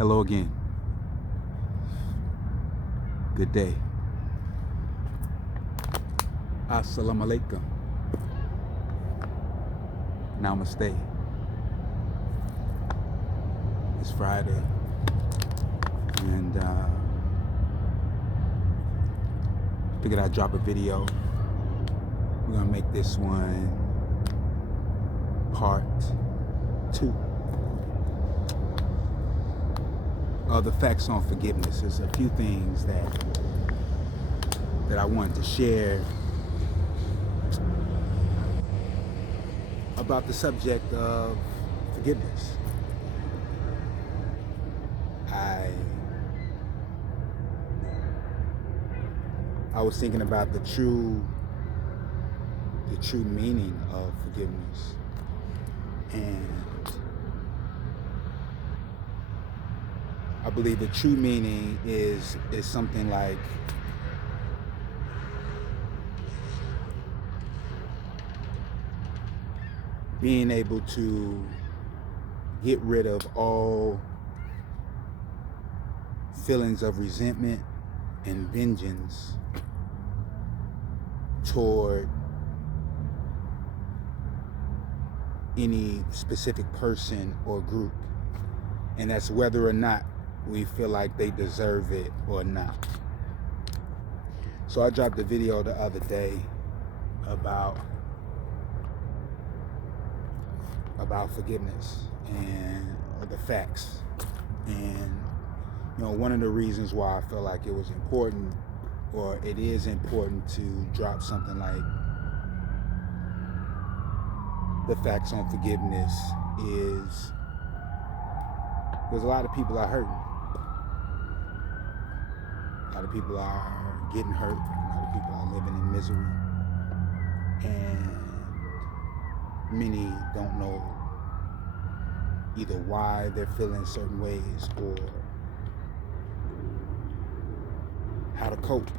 Hello again. Good day. Assalamu alaikum. Namaste. It's Friday. And figured I'd drop a video. We're gonna make this one part 2 of the facts on forgiveness. There's a few things that I wanted to share about the subject of forgiveness. I was thinking about the true meaning of forgiveness, and I believe the true meaning is something like being able to get rid of all feelings of resentment and vengeance toward any specific person or group, and that's whether or not we feel like they deserve it or not. So I dropped a video the other day about forgiveness and the facts, and one of the reasons why I feel like it was important, or it is important, to drop something like the facts on forgiveness is because a lot of people are hurting. A lot of people are getting hurt. A lot of people are living in misery. And many don't know either why they're feeling certain ways or how to cope,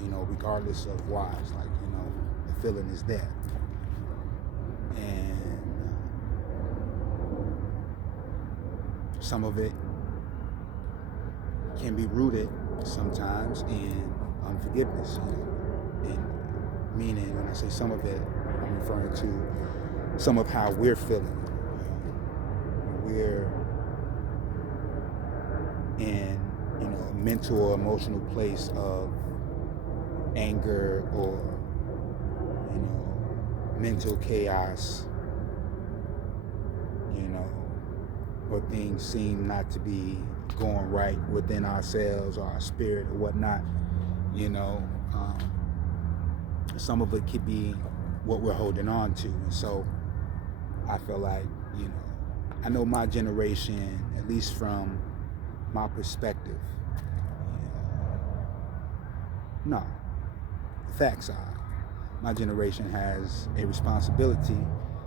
regardless of why. It's like, the feeling is there. And some of it can be rooted sometimes in unforgiveness. And meaning, when I say some of it, I'm referring to some of how we're feeling. We're in, a mental or emotional place of anger or, mental chaos, or things seem not to be going right within ourselves or our spirit or whatnot. Some of it could be what we're holding on to. And so I feel like, I know my generation, at least from my perspective, the facts are, my generation has a responsibility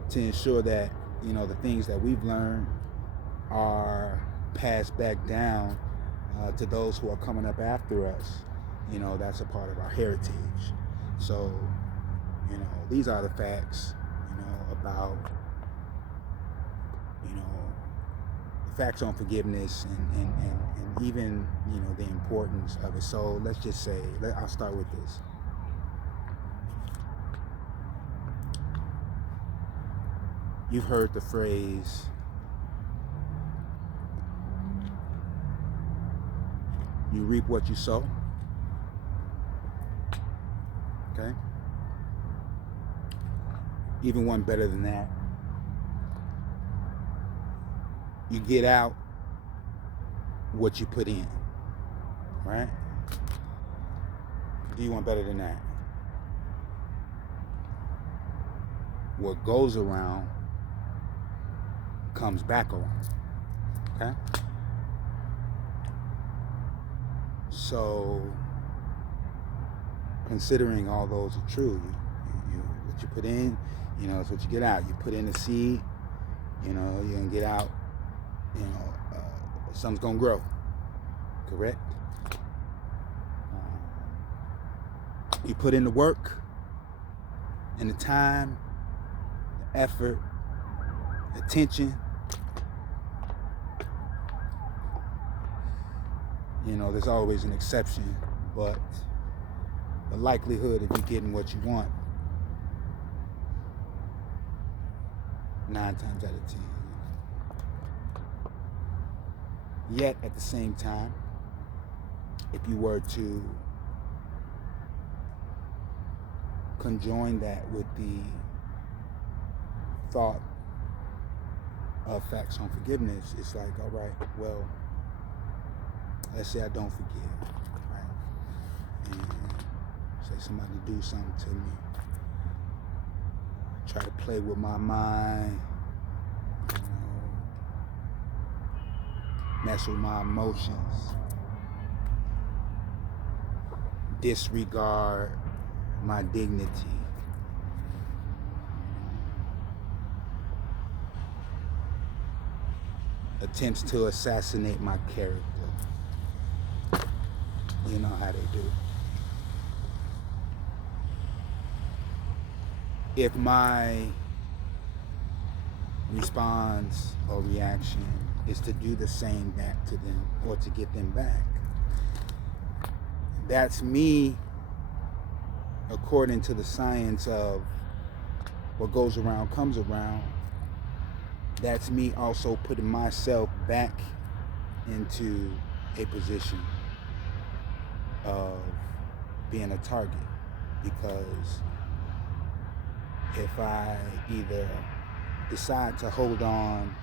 to ensure that, the things that we've learned are passed back down to those who are coming up after us. That's a part of our heritage. So, these are the facts, about, the facts on forgiveness and even, the importance of it. So let's just say, I'll start with this. You've heard the phrase, you reap what you sow. Okay? Even one better than that. You get out what you put in. Right? Do you want better than that? What goes around comes back around. Okay? So, considering all those are true, what you put in, it's what you get out. You put in a seed, you're gonna get out, something's gonna grow. Correct? You put in the work and the time, the effort, attention, there's always an exception, but the likelihood of you getting what you want, 9 times out of 10. Yet, at the same time, if you were to conjoin that with the thought of facts on forgiveness, it's like, all right, well, let's say I don't forgive, right? And say somebody do something to me, try to play with my mind, mess with my emotions, disregard my dignity, attempts to assassinate my character. You know how they do. If my response or reaction is to do the same back to them or to get them back, that's me, according to the science of what goes around comes around, that's me also putting myself back into a position of being a target. Because if I either decide to hold on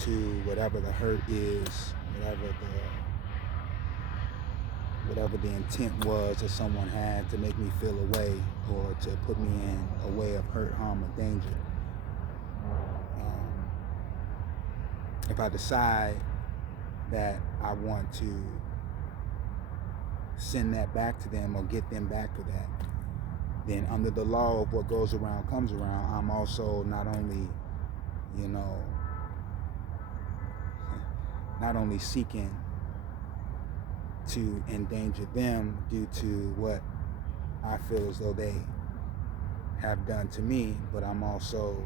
to whatever the hurt is, whatever the intent was that someone had to make me feel a way or to put me in a way of hurt, harm, or danger, if I decide that I want to send that back to them or get them back for that, then under the law of what goes around comes around, I'm also not only seeking to endanger them due to what I feel as though they have done to me, but I'm also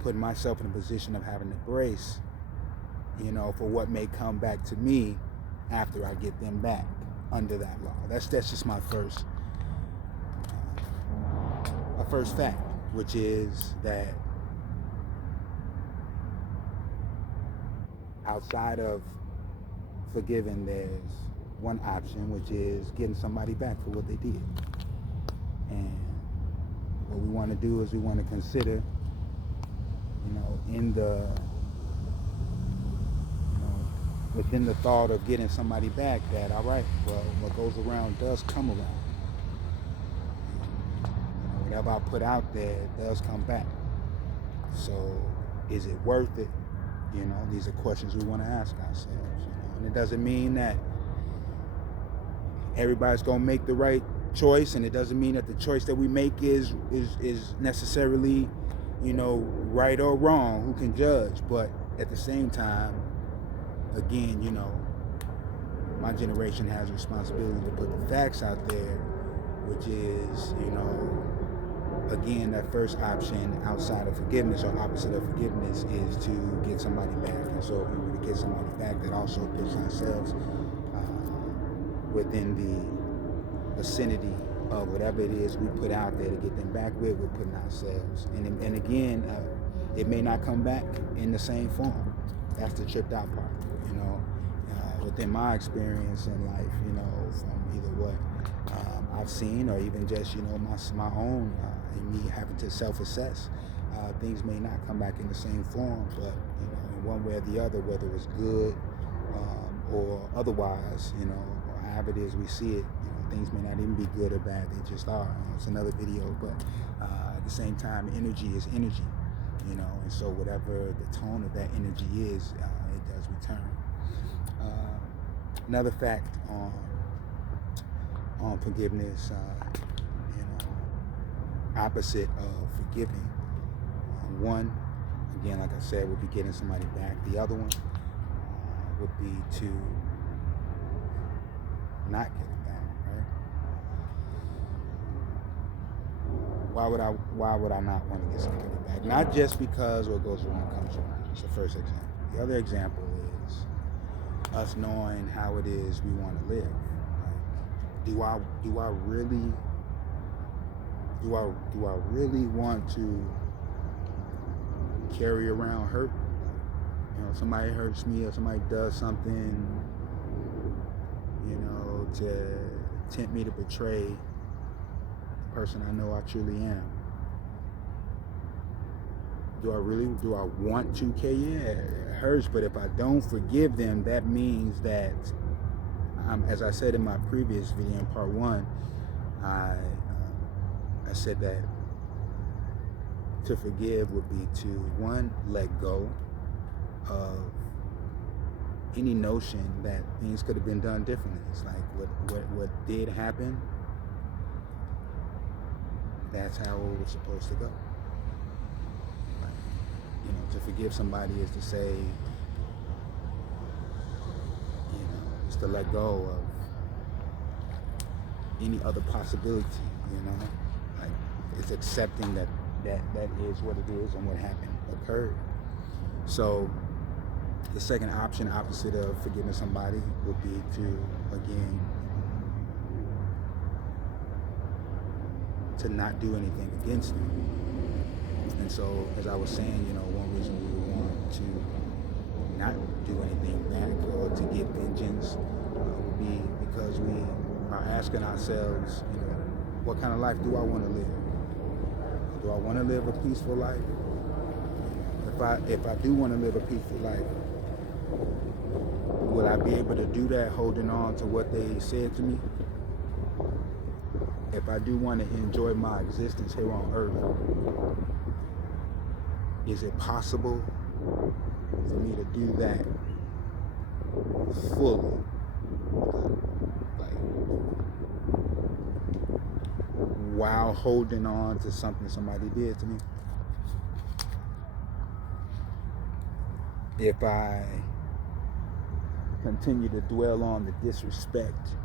putting myself in a position of having to brace, for what may come back to me after I get them back under that law. That's just my first fact, which is that outside of forgiving, there's one option, which is getting somebody back for what they did. And what we want to do is we want to consider, within the thought of getting somebody back, that all right, well, what goes around does come around. Whatever I put out there does come back. So is it worth it? These are questions we want to ask ourselves. And it doesn't mean that everybody's going to make the right choice, and it doesn't mean that the choice that we make is necessarily, right or wrong. Who can judge? But at the same time, again, my generation has a responsibility to put the facts out there, which is, again, that first option outside of forgiveness or opposite of forgiveness is to get somebody back. And so if we were to get somebody back, that also puts ourselves within the vicinity of whatever it is we put out there to get them back with. We're putting ourselves. And again, it may not come back in the same form. That's the tripped out part, within my experience in life, from either what I've seen or even just, my own, and me having to self-assess. Things may not come back in the same form, but, in one way or the other, whether it's good or otherwise, or however it is we see it, things may not even be good or bad, they just are. It's another video, but at the same time, energy is energy, and so whatever the tone of that energy is, it does return. Another fact on forgiveness, opposite of forgiving. One, again, like I said, would be getting somebody back. The other one would be to not get it back, right? Why would I not want to get somebody back? Not just because what goes around comes around. It's the first example. The other example is us knowing how it is we want to live. Like, do I really want to carry around hurt? You know, somebody hurts me or somebody does something, you know, to tempt me to betray the person I know I truly am. Do I want to care? Yeah, it hurts, but if I don't forgive them, that means that, as I said in my previous video in part 1, I said that to forgive would be to, 1, let go of any notion that things could have been done differently. It's like what did happen, that's how it was supposed to go. You know, to forgive somebody is to say, you know, is to let go of any other possibility, you know? Like, it's accepting that is what it is and what happened occurred. So the second option, opposite of forgiving somebody, would be to, again, to not do anything against them. And so, as I was saying, you know, one reason we would want to not do anything back or to get vengeance would be because we are asking ourselves, you know, what kind of life do I want to live? Do I want to live a peaceful life? If I do want to live a peaceful life, would I be able to do that holding on to what they said to me? If I do want to enjoy my existence here on earth, is it possible for me to do that fully? Like, while holding on to something somebody did to me? If I continue to dwell on the disrespect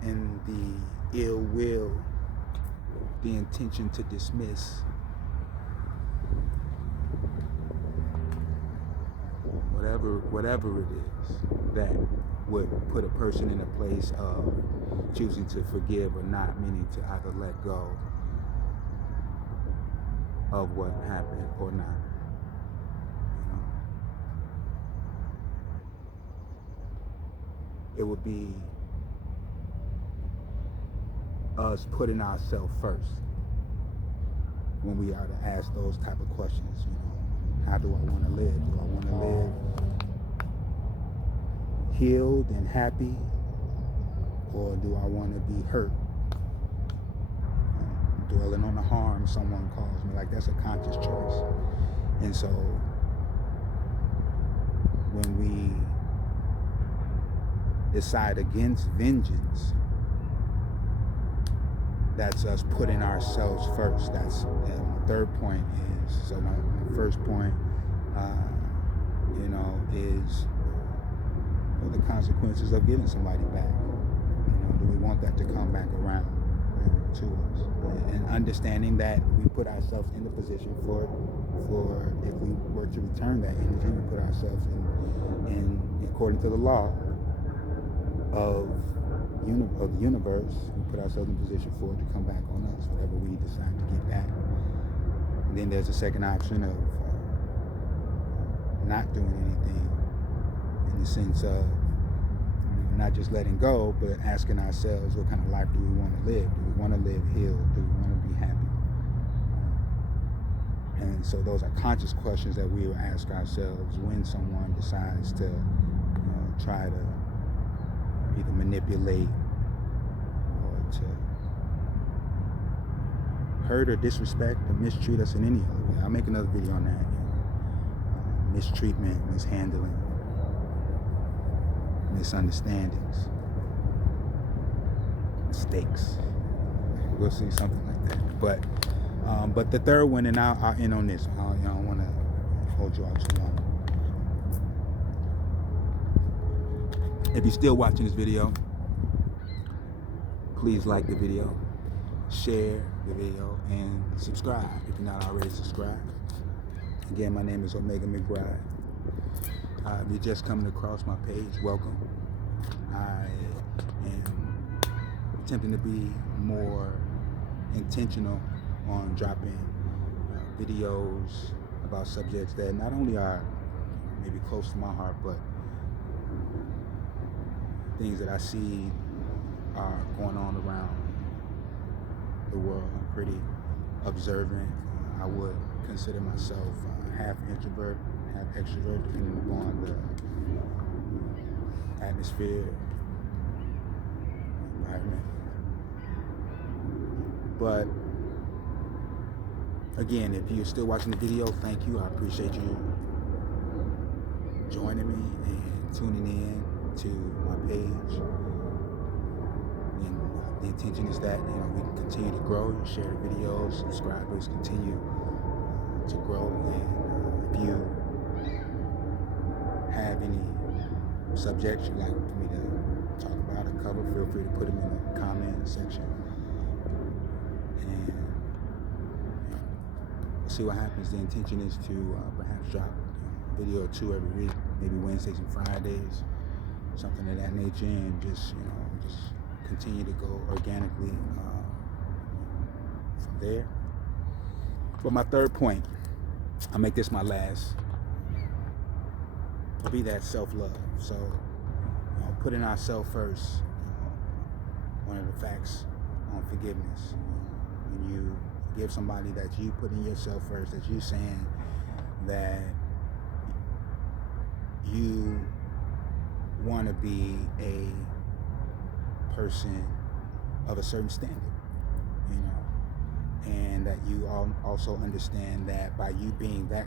and the ill will, the intention to dismiss, whatever it is that would put a person in a place of choosing to forgive or not, meaning to either let go of what happened or not. You know? It would be us putting ourselves first when we are to ask those type of questions. You know, how do I want to live? Do I want to live healed and happy, or do I want to be hurt, dwelling on the harm someone caused me? Like, that's a conscious choice. And so when we decide against vengeance, that's us putting ourselves first. That's my third point is, so my first point, you know, is the consequences of giving somebody back. You know, do we want that to come back around to us? And understanding that we put ourselves in the position for if we were to return that energy, we put ourselves in according to the law of the universe, we put ourselves in position for it to come back on us, whatever we decide to get back. And then there's a second option of not doing anything, in the sense of, you know, not just letting go, but asking ourselves, what kind of life do we want to live? Do we want to live healed? Do we want to be happy? And so those are conscious questions that we will ask ourselves when someone decides to, you know, try to either manipulate or to hurt or disrespect or mistreat us in any other way. I'll make another video on that. You know, mistreatment, mishandling, misunderstandings, mistakes. We'll see something like that. But the third one, and I'll end on this. I don't want to hold you out too long. If you're still watching this video, please like the video, share the video, and subscribe if you're not already subscribed. Again, my name is Omega McBride. If you're just coming across my page, welcome. I am attempting to be more intentional on dropping videos about subjects that not only are maybe close to my heart, but things that I see are going on around the world. I'm pretty observant. I would consider myself half introvert, half extrovert, depending upon the atmosphere, environment. But again, if you're still watching the video, thank you. I appreciate you joining me and tuning in to my page. And the intention is that we can continue to grow. You share the videos, subscribers continue to grow. And if you have any subjects you'd like for me to talk about or cover, feel free to put them in the comment section. And we'll see what happens. The intention is to perhaps drop a video or two every week, maybe Wednesdays and Fridays, something of that nature, and just continue to go organically from there. But my third point, I'll make this my last, will be that self-love. So, putting ourselves first, one of the facts on forgiveness. When you forgive somebody, that you putting yourself first, that you saying that you want to be a person of a certain standard, and that you also understand that by you being that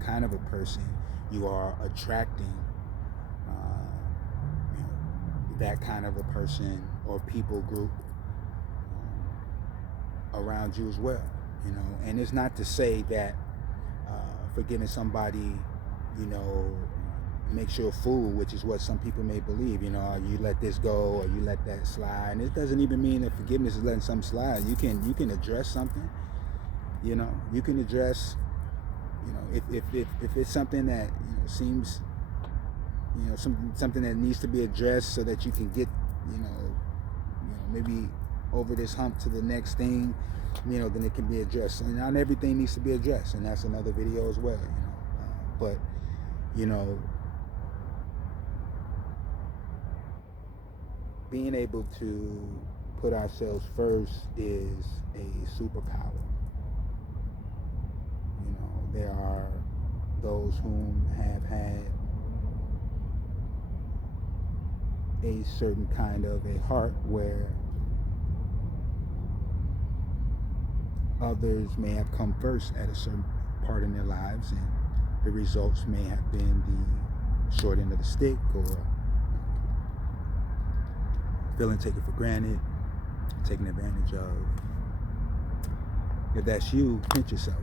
kind of a person, you are attracting that kind of a person or people group around you as well, and it's not to say that forgiving somebody, makes you a fool, which is what some people may believe. You let this go or you let that slide, and it doesn't even mean that forgiveness is letting something slide. You can address something. You can address. If it's something that seems, something that needs to be addressed so that you can get, maybe over this hump to the next thing, then it can be addressed. And not everything needs to be addressed, and that's another video as well. But being able to put ourselves first is a superpower. There are those whom have had a certain kind of a heart where others may have come first at a certain part in their lives, and the results may have been the short end of the stick, or feeling taken for granted, taken advantage of. If that's you, pinch yourself.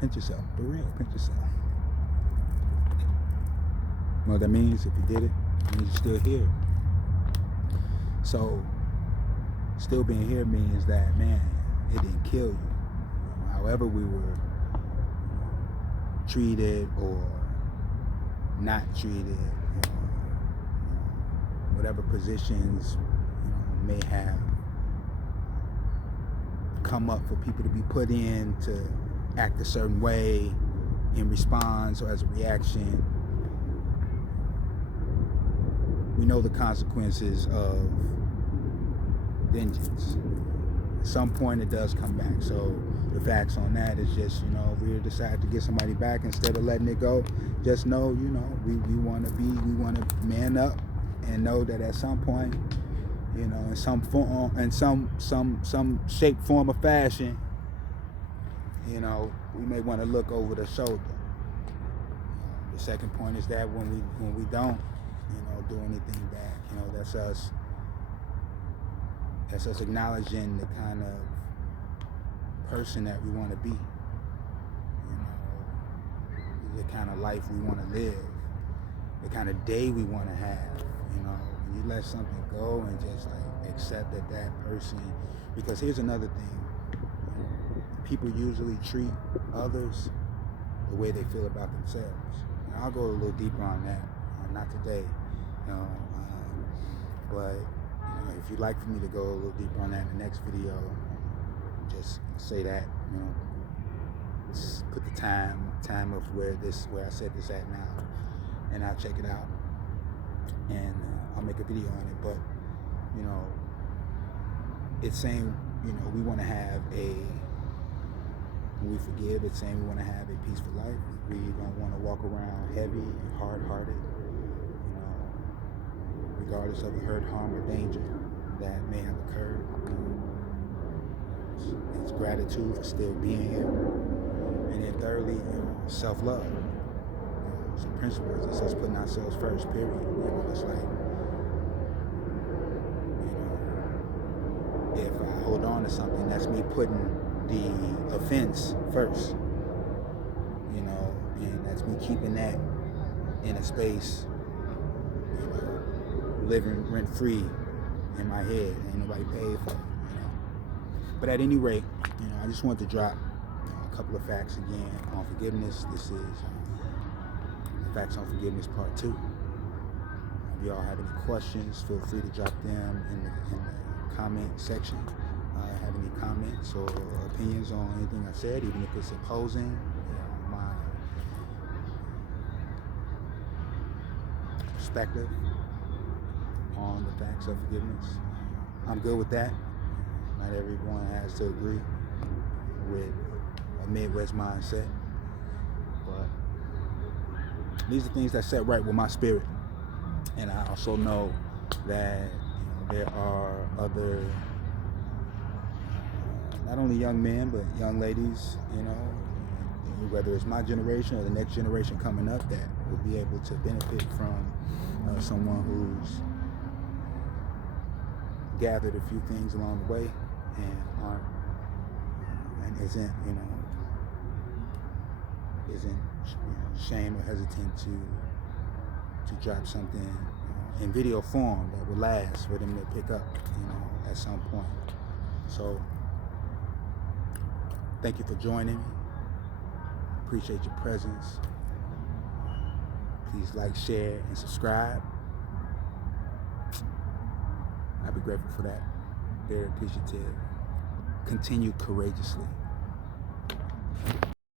Pinch yourself, for real, pinch yourself. You know what that means? If you did it, it means you're still here. So, still being here means that, man, it didn't kill you. However we were treated or not treated, whatever positions may have come up for people to be put in to act a certain way in response or as a reaction. We know the consequences of vengeance. At some point it does come back. So the facts on that is just, if we decide to get somebody back instead of letting it go, just know, we want to man up and know that at some point, in some form, in some shape, form, or fashion, we may want to look over the shoulder. The second point is that when we don't, do anything back, that's us acknowledging the kind of person that we want to be, the kind of life we want to live, the kind of day we want to have. When you let something go and just accept that person, because here's another thing, people usually treat others the way they feel about themselves. And I'll go a little deeper on that, not today, but if you'd like for me to go a little deeper on that in the next video, just say that, just put the time of where I said this at now, and I'll check it out, and I'll make a video on it. But it's saying, we want to have when we forgive, it's saying we want to have a peaceful life. We don't want to walk around heavy and hard-hearted, regardless of the hurt, harm, or danger that may have occurred. It's gratitude for still being here. And then thirdly, self-love. Some principles. It's us putting ourselves first, period. It's like, if I hold on to something, that's me putting the offense first. And that's me keeping that in a space, living rent-free in my head. Ain't nobody paid for it. But at any rate, I just wanted to drop a couple of facts again on forgiveness. This is Facts on Forgiveness Part 2. If y'all have any questions, feel free to drop them in the comment section. Have any comments or opinions on anything I said, even if it's opposing my perspective on the facts of forgiveness. I'm good with that. Not everyone has to agree with a Midwest mindset, but these are things that set right with my spirit. And I also know that there are other, not only young men, but young ladies, whether it's my generation or the next generation coming up, that will be able to benefit from someone who's gathered a few things along the way and isn't shame or hesitant to drop something in video form that will last for them to pick up, at some point. So, thank you for joining me. Appreciate your presence. Please like, share, and subscribe. I'd be grateful for that. Very appreciative. Continue courageously.